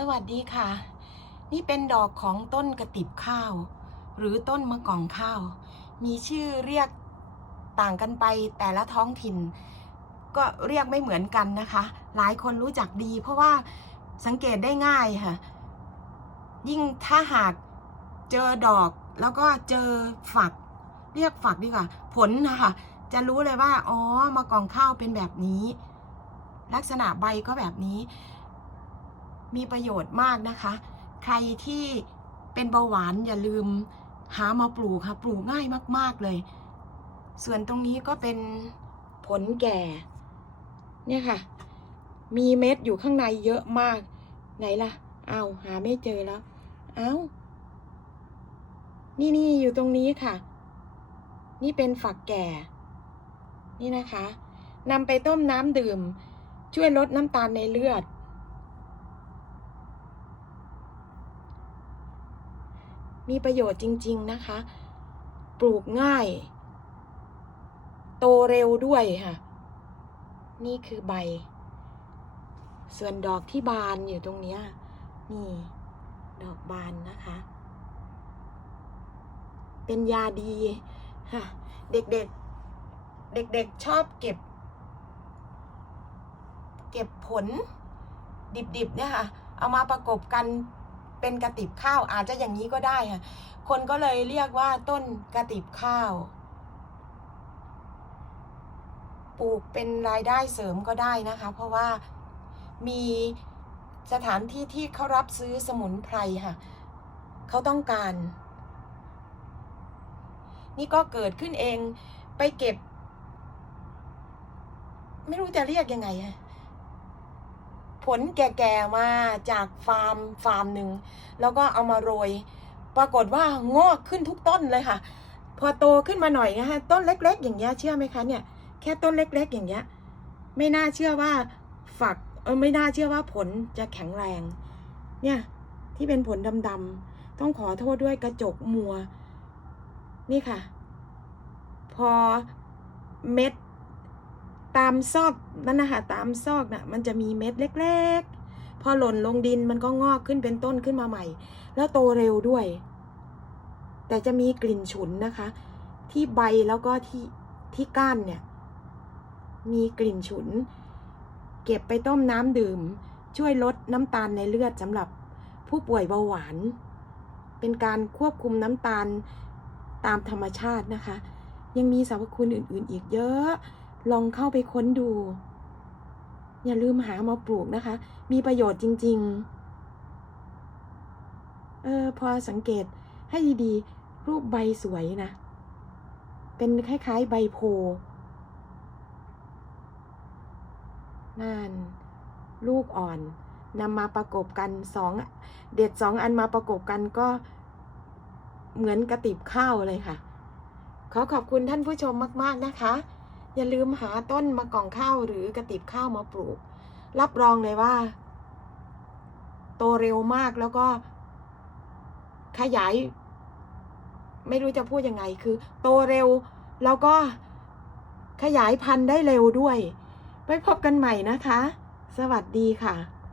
สวัสดีค่ะ นี่เป็นดอกของต้นกระติบข้าว หรือต้นมะกองข้าว มีชื่อเรียกต่างกันไปแต่ละท้องถิ่น ก็เรียกไม่เหมือนกันนะคะ หลายคนรู้จักดี เพราะว่าสังเกตได้ง่ายค่ะ ยิ่งถ้าหากเจอดอกแล้วก็เจอฝัก เรียกฝักดีกว่า ผลนะคะจะรู้เลยว่า อ๋อมะกองข้าวเป็นแบบนี้ ลักษณะใบก็แบบนี้ มีประโยชน์มากนะคะ ใครที่เป็นเบาหวานอย่าลืมหามาปลูกค่ะ ปลูกง่ายมาก ๆเลย ส่วนตรงนี้ก็เป็นผลแก่ เนี่ยค่ะ มีเม็ดอยู่ข้างในเยอะมาก ไหนล่ะ เอาหาไม่เจอแล้ว เอานี่นี่อยู่ตรงนี้ค่ะ นี่เป็นฝักแก่ นี่นะคะนำไปต้มน้ำดื่ม ช่วยลดน้ำตาลในเลือด มีประโยชน์จริง ๆนะคะ ปลูกง่าย โตเร็วด้วยค่ะ นี่คือใบ ส่วนดอกที่บานอยู่ตรงนี้นี่ ดอกบานนะคะ เป็นยาดีค่ะ เด็กๆ เด็กๆชอบเก็บ เก็บผลดิบๆเนี่ยค่ะ เอามาประกบกัน เป็นกระติบข้าว อาจจะอย่างนี้ก็ได้ค่ะ คนก็เลยเรียกว่าต้นกระติบข้าว ปลูกเป็นรายได้เสริมก็ได้นะคะ เพราะว่ามีสถานที่ที่เขารับซื้อสมุนไพรค่ะ เขาต้องการ นี่ก็เกิดขึ้นเองไปเก็บ ไม่รู้จะเรียกยังไงอะ ผลแก่ๆมาจากฟาร์มฟาร์มหนึ่งแล้วก็เอามาโรย ปรากฏว่างอกขึ้นทุกต้นเลยค่ะ พอโตขึ้นมาหน่อยนะคะต้นเล็ก ๆ อย่างเงี้ยเชื่อไหมคะเนี่ยแค่ต้นเล็ก ๆ อย่างเงี้ยไม่น่าเชื่อว่าฝักเออไม่น่าเชื่อว่าผลจะแข็งแรง เนี่ยที่เป็นผลดำๆต้องขอโทษด้วยกระจกมัว นี่ค่ะ พอเม็ด ตามซอกนั่นนะคะตามซอกน่ะมันจะมีเม็ดเล็ก ๆ พอหล่นลงดินมันก็งอกขึ้นเป็นต้นขึ้นมาใหม่ แล้วโตเร็วด้วย แต่จะมีกลิ่นฉุนนะคะ ที่ใบแล้วก็ที่ที่ก้านเนี่ย มีกลิ่นฉุน เก็บไปต้มน้ำดื่ม ช่วยลดน้ำตาลในเลือดสำหรับผู้ป่วยเบาหวาน เป็นการควบคุมน้ำตาลตามธรรมชาตินะคะ ยังมีสรรพคุณอื่น ๆ อีกเยอะ ลองเข้าไปค้นดู อย่าลืมหามาปลูกนะคะ มีประโยชน์จริง ๆ เออ พอสังเกตให้ดีๆ รูปใบสวยนะ เป็นคล้ายๆ ใบโพนั่นลูกอ่อนนำมาประกบกันสองเด็ดสองอันมาประกบกันก็เหมือนกระติบข้าวเลยค่ะ ขอขอบคุณท่านผู้ชมมาก ๆ นะคะ อย่าลืมหาต้นมะกองข้าวหรือกระติบข้าวมาปลูก รับรองเลยว่า โตเร็วมากแล้วก็ ขยาย ไม่รู้จะพูดยังไงคือ โตเร็ว แล้วก็ขยายพันธุ์ได้เร็วด้วย ไว้พบกันใหม่นะคะ สวัสดีค่ะ